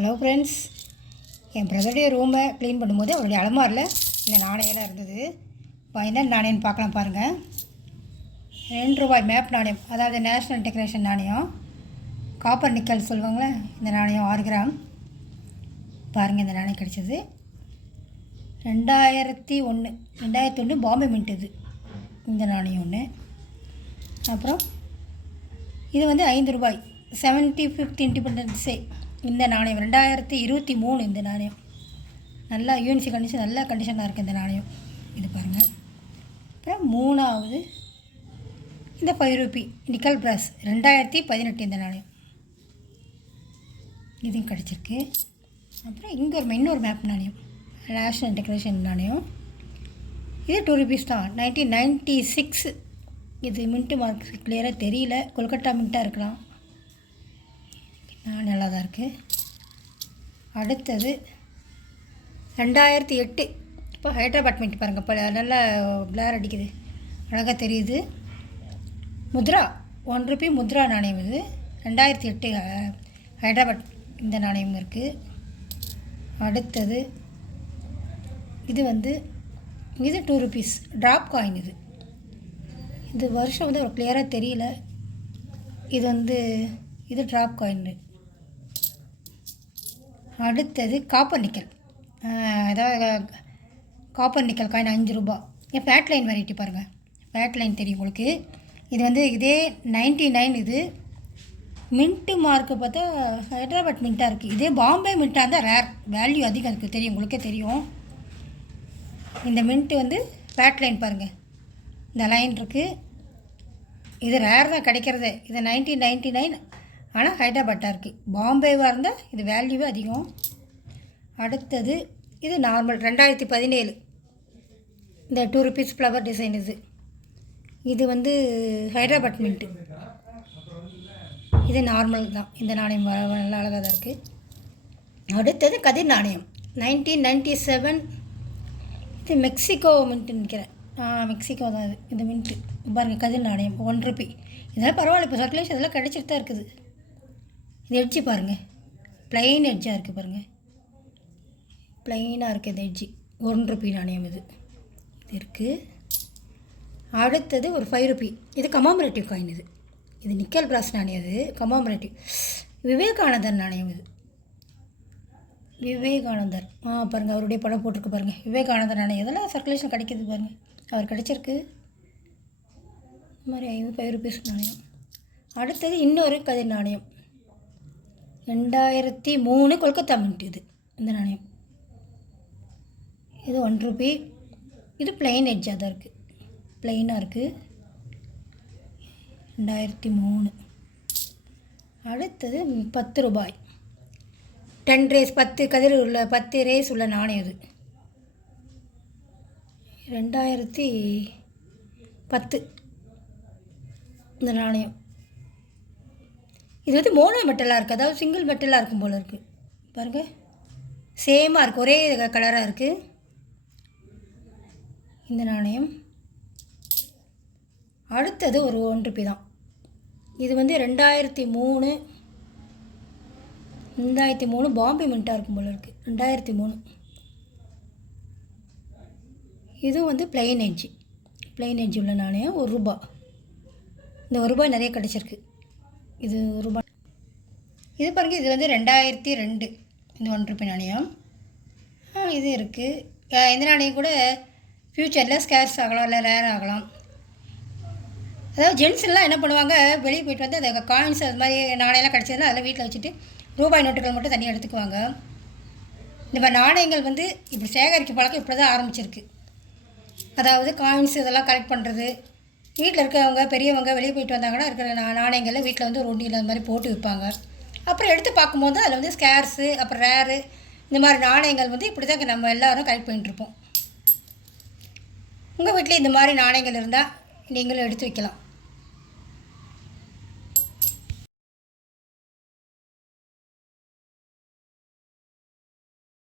Hello friends என் பிரதருடைய ரூமை clean பண்ணும்போது அவருடைய அலமாரில் இந்த நாணயம்லாம் இருந்தது. இப்போ என்ன நாணயம்னு பார்க்கலாம் பாருங்கள் ரெண்டு ரூபாய் மேப் நாணயம் அதாவது நேஷ்னல் டெக்கரேஷன் நாணயம். காப்பர் நிக்கல் சொல்லுவாங்களே இந்த நாணயம் ஆறு கிராம். பாருங்கள் இந்த நாணயம் கிடைச்சது. ரெண்டாயிரத்தி ஒன்று ரெண்டாயிரத்தி ஒன்று பாம்பே மின்ட் இது. இந்த நாணயம் ஒன்று அப்புறம் இது வந்து ஐந்து ரூபாய் செவன்ட்டி ஃபிஃப்த் இண்டிபெண்டன்ஸ் டே இந்த நாணயம் ரெண்டாயிரத்தி இருபத்தி மூணு இந்த நாணயம். நல்லா யூனிசி கண்டிஷன் நல்ல கண்டிஷனாக இருக்குது இந்த நாணயம். இது பாருங்கள் அப்புறம் மூணாவது இந்த ஃபைவ் ரூபி நிக்கல் பிராஸ் ரெண்டாயிரத்தி பதினெட்டு இந்த நாணயம். இதுவும் கிடச்சிருக்கு. அப்புறம் இங்கே ஒரு இன்னொரு மேப் நாணயம். நேஷ்னல் டெக்கரேஷன் நாணயம். இது டூ ருபீஸ் தான். நைன்டீன் நைன்ட்டி சிக்ஸ் இது மின்ட்டு மார்க் கிளியராக தெரியல. கொல்கட்டா மின்ட்டாக இருக்கலாம். நல்லா தான் இருக்குது அடுத்தது ரெண்டாயிரத்தி எட்டு. இப்போ ஹைட்ராபாட்மெண்ட் பாருங்கள் இப்போ நல்லா பிளேர் அடிக்குது. அழகாக தெரியுது. முத்ரா ஒன் ருபி முத்ரா நாணயம் இது. ரெண்டாயிரத்தி எட்டு ஹைட்ராபாத் இந்த நாணயம் இருக்குது அடுத்தது இது வந்து இது டூ ருபீஸ் ட்ராப் காயின் இது. இது வருஷம் வந்து ஒரு கிளியராக தெரியல. இது வந்து இது ட்ராப் காயின் அடுத்தது காப்பர் நிக்கல் அதாவது காப்பர் நிக்கல் காயின் அஞ்சு ரூபா. என் ஃபேட் லைன் வெரைட்டி பாருங்கள் ஃபேட் லைன் தெரியும் உங்களுக்கு. இது வந்து இதே நைன்ட்டி நைன் இது மின்ட்டு மார்க்கு பார்த்தா ஹைதராபாத் மின்ட்டாக இருக்குது இதே பாம்பே மின்ட்டாக இருந்தால் ரேர் வேல்யூ அதிகம் இருக்குது தெரியும். உங்களுக்கே தெரியும். இந்த மின்ட்டு வந்து ஃபேட் லைன் பாருங்கள் இந்த லைன் இருக்குது இது ரேர் தான் கிடைக்கிறதே. இது நைன்டீன் நைன்ட்டி நைன் ஆனால் ஹைதராபாட்டாக இருக்குது பாம்பேவாக இருந்தால் இது வேல்யூவே அதிகம். அடுத்தது இது நார்மல் ரெண்டாயிரத்தி பதினேழு. இந்த டூ ருபீஸ் ஃப்ளவர் டிசைன் இது. இது வந்து ஹைதராபாத் மின்ட்டு இது நார்மல் தான். இந்த நாணயம் நல்லா அழகாக தான் இருக்குது அடுத்தது கதிர் நாணயம். நைன்டீன் நைன்ட்டி செவன் இது மெக்சிகோ மின்ட்டு நிற்கிறேன் ஆ மெக்சிகோ தான் இது. இந்த மின்ட்டு பாருங்கள் கதிர் நாணயம். ஒன் ருபி இதெல்லாம் பரவாயில்ல. இப்போ சர்க்குலேஷன் இதெல்லாம் கிடச்சிட்டு தான் இருக்குது. இது எட்ஜி பாருங்கள் ப்ளைன் எட்ஜாக இருக்குது பாருங்கள் ப்ளைனாக இருக்குது இந்த எட்ஜி ஒன் ருபி நாணயம் இது. இது இருக்குது அடுத்தது ஒரு ஃபைவ் ருபி இது கமாமரேட்டிவ் காயின் இது. இது நிக்கல் பிராஸ் நாணயம் இது. கமாமரேட்டிவ் விவேகானந்தர் நாணயம் இது. விவேகானந்தர். ஆ பாருங்கள் அவருடைய படம் போட்டிருக்கு பாருங்கள் விவேகானந்தர் நாணயம். இதெல்லாம் சர்க்குலேஷன் கிடைக்கிது பாருங்கள் அவர் கிடைச்சிருக்கு. இந்த மாதிரி ஐந்து ஃபைவ் ருபீஸ் நாணயம். அடுத்தது இன்னொரு கதிர் நாணயம். ரெண்டாயிரத்தி மூணு கொல்கத்தா மின்ட் இது இந்த நாணயம். இது ஒன் ருபி இது பிளெயின் எட்ஜாக தான் இருக்குது பிளெயினாக இருக்குது ரெண்டாயிரத்தி மூணு. அடுத்தது பத்து ரூபாய். டென் ரேஸ் பத்து கதிர் உள்ள பத்து ரேஸ் உள்ள நாணயம் இது. ரெண்டாயிரத்தி பத்து. இந்த நாணயம். இது வந்து மோனோ மெட்டலாக இருக்குது அதாவது சிங்கிள் மெட்டலாக இருக்கும் போல் இருக்குது பாருங்கள் சேமாக இருக்குது ஒரே கலராக இருக்குது இந்த நாணயம். அடுத்தது ஒரு ஒன் ருபி தான். இது வந்து ரெண்டாயிரத்தி மூணு. ரெண்டாயிரத்தி மூணு பாம்பே மின்ட்டாக இருக்கும் போல் இருக்குது ரெண்டாயிரத்தி மூணு. இதுவும் வந்து பிளெயின் எஜ்ஜி பிளெயின் எஜ்ஜி உள்ள நாணயம். ஒரு ரூபா. இந்த ஒரு ரூபாய் நிறைய கிடச்சிருக்கு இது ரூபாய் இது பாருங்கள் இது வந்து ரெண்டாயிரத்தி ரெண்டு. இந்த ஒன் ருபி நாணயம். இது இருக்குது இந்த நாணயம் கூட ஃப்யூச்சரில் ஸ்கேர்ஸ் ஆகலாம் இல்லை ரேர் ஆகலாம். அதாவது ஜென்ஸ் எல்லாம் என்ன பண்ணுவாங்க வெளியே போயிட்டு வந்து அந்த காயின்ஸ் அது மாதிரி நாணயம்லாம் கிடச்சதுன்னா அதெல்லாம் வீட்டில் வச்சுட்டு ரூபாய் நோட்டுகள் மட்டும் தனியாக எடுத்துக்குவாங்க. இந்த மாதிரி நாணயங்கள் வந்து இப்படி சேகரிக்க பழக்கம் இப்படி தான் ஆரம்பிச்சிருக்கு. அதாவது காயின்ஸ் இதெல்லாம் கலெக்ட் பண்ணுறது வீட்டில் இருக்கிறவங்க பெரியவங்க வெளியே போயிட்டு வந்தாங்கன்னா இருக்கிற நா நாணயங்களை வீட்டில் வந்து ஒரு ஒண்டியில் அந்த மாதிரி போட்டு விற்பாங்க அப்புறம் எடுத்து பார்க்கும்போது அதில் வந்து ஸ்கேர்ஸு அப்புறம் ரேரு இந்த மாதிரி நாணயங்கள் வந்து இப்படி தான் நம்ம எல்லோரும் கலெக்ட் பண்ணிட்டுருப்போம் உங்கள் வீட்டில் இந்த மாதிரி நாணயங்கள் இருந்தால் நீங்களும் எடுத்து வைக்கலாம்.